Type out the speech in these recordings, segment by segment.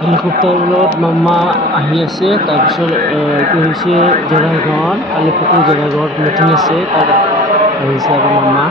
হেলিকপ্টাৰত মামা আহি আছে। তাৰপিছত এইটো হৈছে জেগাগাঁৱত, কালিপুখুৰী জেগাগাঁৱত মিটিং আছে, তাত আহিছে আৰু মামা।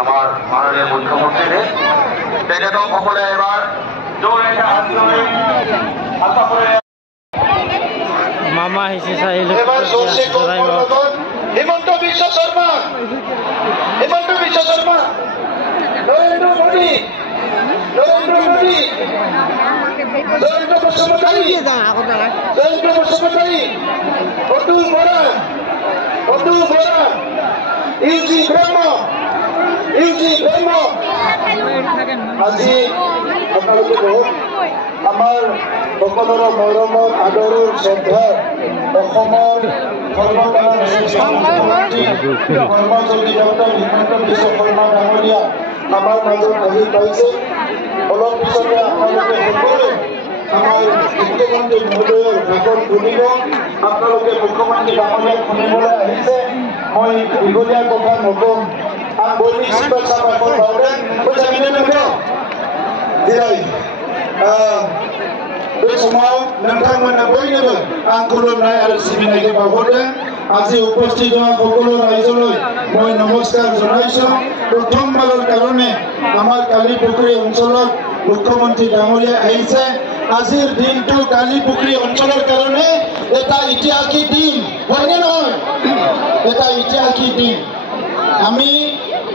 আমাৰ মাননীয় মুখ্যমন্ত্ৰী তেখেতসকলে এবাৰ মামা আহিছে চাই হিমন্ত বিশ্ব শৰ্মা, নৰেন্দ্ৰ মোদী, অতুল বৰা, ইউজি ব্ৰহ্ম, আজি আপোনালোকে বহুত আমাৰ সকলোৰে মৰমৰ আদৰৰ শ্ৰদ্ধাৰ অসমৰ সৰ্বকালৰ শ্ৰেষ্ঠ মুখ্যমন্ত্ৰী কৰ্মযোগী ডক্টৰ হিমন্ত বিশ্ব শৰ্মা ডাঙৰীয়া আমাৰ মাজত আহি পাইছে। অলপ পিছতে আপোনালোকে সকলোৱে আমাৰ মুখ্যমন্ত্ৰী মহোদয়ৰ ভাষণ শুনিব। আপোনালোকে মুখ্যমন্ত্ৰী ডাঙৰীয়াক শুনিবলৈ আহিছে। মই দীঘলীয়া কথা নকওঁ। Ang boleh simpan sama korban, macam ini nampak. Jadi, semua nentang mana boleh ni pun. Ang kolom naik ada sini lagi bahawa আজি উপস্থিত হোৱা সকলো ৰাইজলৈ মই নমস্কাৰ জনাইছোঁ। প্ৰথমবাৰৰ কাৰণে আমাৰ কালিপুখুৰী অঞ্চলত মুখ্যমন্ত্ৰী ডাঙৰীয়া আহিছে। আজিৰ দিনটো কালিপুখুৰী অঞ্চলৰ কাৰণে এটা ঐতিহাসিক দিন, হয়নে নহয়? এটা ঐতিহাসিক দিন। আমি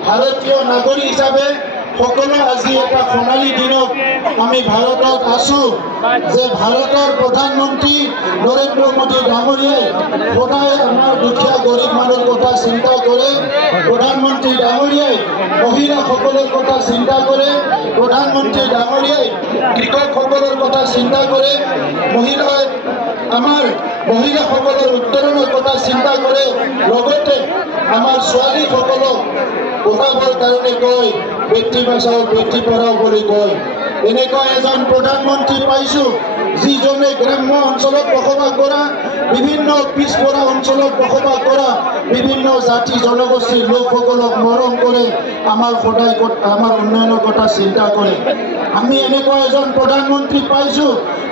ভাৰতীয় নাগৰিক হিচাপে সকলো আজি এটা সোণালী দিনত আমি ভাৰতত আছোঁ যে ভাৰতৰ প্ৰধানমন্ত্ৰী নৰেন্দ্ৰ মোদী ডাঙৰীয়াই সদায় আমাৰ দুখীয়া গৰীব মানুহৰ কথা চিন্তা কৰে। প্ৰধানমন্ত্ৰী ডাঙৰীয়াই মহিলাসকলৰ কথা চিন্তা কৰে। প্ৰধানমন্ত্ৰী ডাঙৰীয়াই কৃষকসকলৰ কথা চিন্তা কৰে। আমাৰ মহিলাসকলৰ উত্তৰণৰ কথা চিন্তা কৰে। লগতে আমাৰ ছোৱালীসকলক পঢ়াবৰ কাৰণে কয় বেটি বচাও বেটি পঢ়াও বুলি কয়। এনেকুৱা এজন প্ৰধানমন্ত্ৰী পাইছোঁ যিজনে গ্ৰাম্য অঞ্চলত বসবাস কৰা, বিভিন্ন পিছপৰা অঞ্চলত বসবাস কৰা বিভিন্ন জাতি জনগোষ্ঠীৰ লোকসকলক মৰম কৰে, আমাৰ সদায় আমাৰ উন্নয়নৰ কথা চিন্তা কৰে। আমি এনেকুৱা এজন প্ৰধানমন্ত্ৰী পাইছোঁ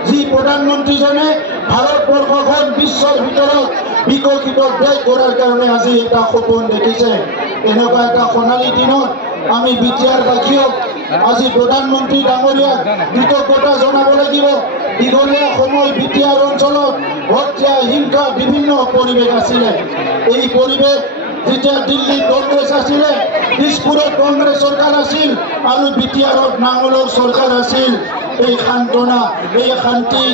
যি প্ৰধানমন্ত্ৰীজনে ভাৰতবৰ্ষখন বিশ্বৰ ভিতৰত বিকশিত দেশ কৰাৰ কাৰণে আজি এটা সপোন দেখিছে। এনেকুৱা এটা সোণালী দিনত আমি বিটিআৰবাসীক আজি প্ৰধানমন্ত্ৰী ডাঙৰীয়াক কৃতজ্ঞতা জনাব লাগিব। দীঘলীয়া সময় বিটিআৰ অঞ্চলত হত্যা হিংসা বিভিন্ন পৰিৱেশ আছিলে। এই পৰিৱেশ যেতিয়া দিল্লীত কংগ্ৰেছ আছিলে, দিছপুৰত কংগ্ৰেছ চৰকাৰ আছিল আৰু বিটিআৰত নাঙলৰ চৰকাৰ আছিল। এই সান্তনা, এই শান্তি,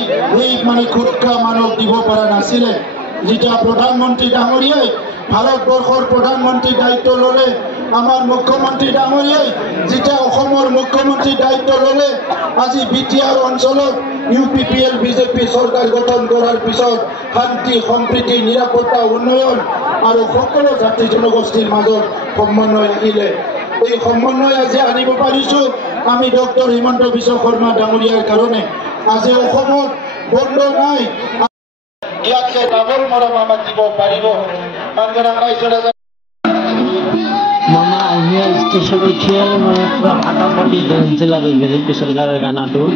এই সুৰক্ষা মানুহক দিব পৰা নাছিলে। যেতিয়া প্ৰধানমন্ত্ৰী ডাঙৰীয়াই ভাৰতবৰ্ষৰ প্ৰধানমন্ত্ৰী দায়িত্ব ল'লে, আমাৰ মুখ্যমন্ত্ৰী ডাঙৰীয়াই যেতিয়া অসমৰ মুখ্যমন্ত্ৰী দায়িত্ব ল'লে, আজি বিটিআৰ অঞ্চলত UPPL বিজেপি চৰকাৰ গঠন কৰাৰ পিছত শান্তি সম্প্ৰীতি নিৰাপত্তা উন্নয়ন আৰু সকলো জাতি জনগোষ্ঠীৰ মাজত সমন্বয় আহিলে এই সমন্বয় আজি আনিব পাৰিছোঁ আমি ডক্টৰ হিমন্ত বিশ্ব শৰ্মা ডাঙৰীয়াৰ কাৰণে আজি অসমত বন্ধ নাই ইয়াকে ডাবল মৰম আমাক দিব পাৰিব Mama akhirnya station ujian mereka kata padi dan selalu gitu bisa kan aduh.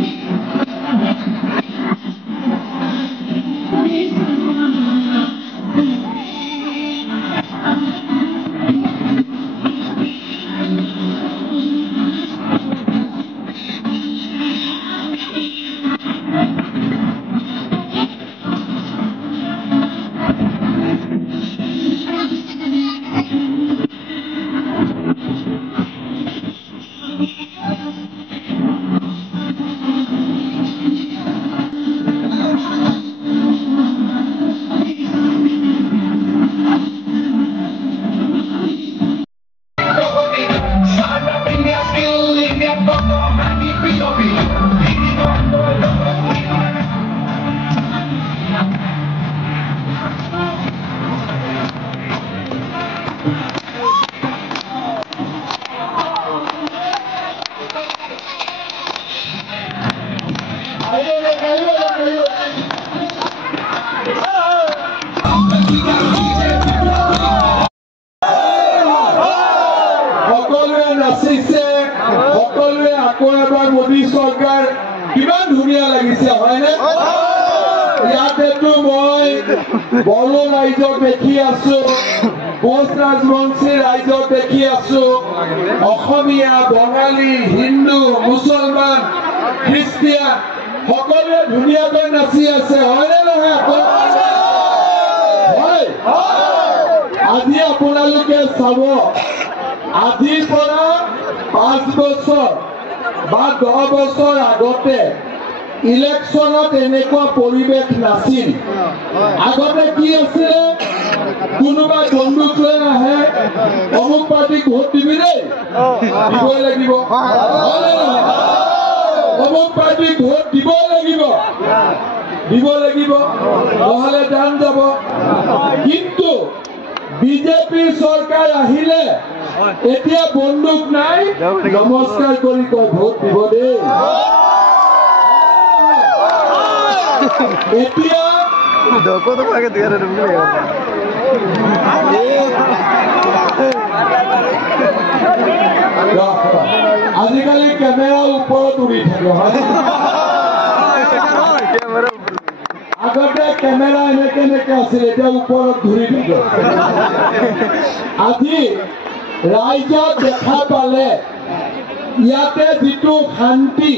Modi চৰকাৰ কিমান ধুনীয়া লাগিছে হয়নে ইয়াতেতো মই বড়ো ৰাইজক দেখি আছো কোচ ৰাজবংশী ৰাইজক দেখি আছো অসমীয়া বঙালী হিন্দু মুছলমান খ্ৰীষ্টিয়ান সকলোৱে ধুনীয়াকৈ নাচি আছে হয়নে নহয় হয় আজি আপোনালোকে চাব আজিৰ পৰা 5 বছৰ বা 10 বছৰ আগতে ইলেকশনত এনেকুৱা পৰিবেশ নাছিল আগতে কি আছিল কোনোবা বন্দুক লৈ আহে অমুক পাৰ্টিক ভোট দিবি দেই দিবই লাগিব অমুক পাৰ্টিক ভোট দিবই লাগিব নহলে জান যাব কিন্তু বিজেপি চৰকাৰ আহিলে এতিয়া বন্দুক নাই নমস্কাৰ কৰি কয় ভোট দিব দেই এতিয়া আজিকালি কেমেৰা ওপৰত উৰি থাকে আগতে কেমেৰা এনেকে এনেকে আছিল এতিয়া ওপৰত ঘূৰি থাকে আজি ৰাইজক দেখা পালে ইয়াতে যিটো শান্তি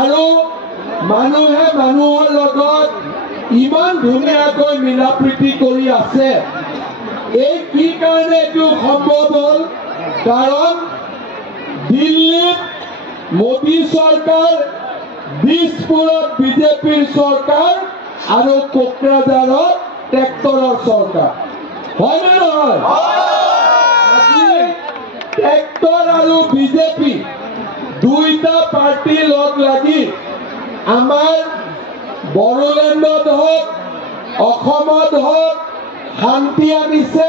আৰু মানুহে মানুহৰ লগত ইমান ধুনীয়াকৈ মিলা প্ৰীতি কৰি আছে এই কি কাৰণে এইটো সম্ভৱ হ'ল কাৰণ দিল্লীত মোদী চৰকাৰ দিছপুৰত বিজেপিৰ চৰকাৰ আৰু কোকৰাঝাৰত ট্ৰেক্টৰৰ চৰকাৰ হয়নে নহয় ট্ৰেক্টৰ আৰু বিজেপি দুইটা পাৰ্টি লগ লাগি আমাৰ বড়োলেণ্ডত হওক অসমত হওক শান্তি আনিছে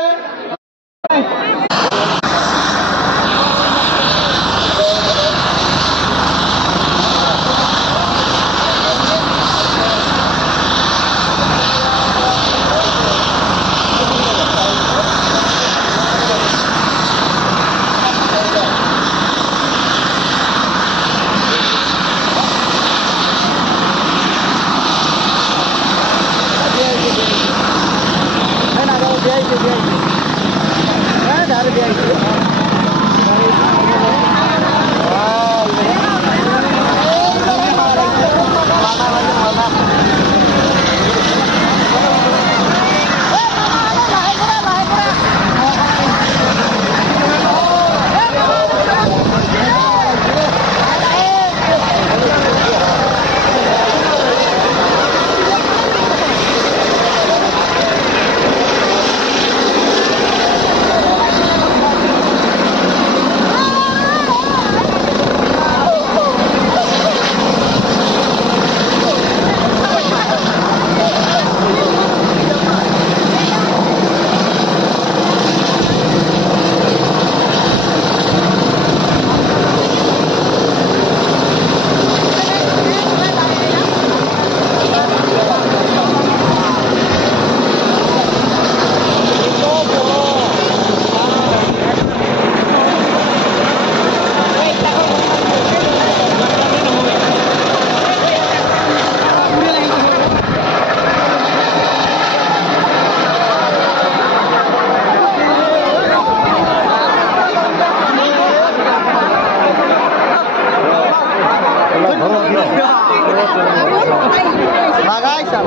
Bagay sa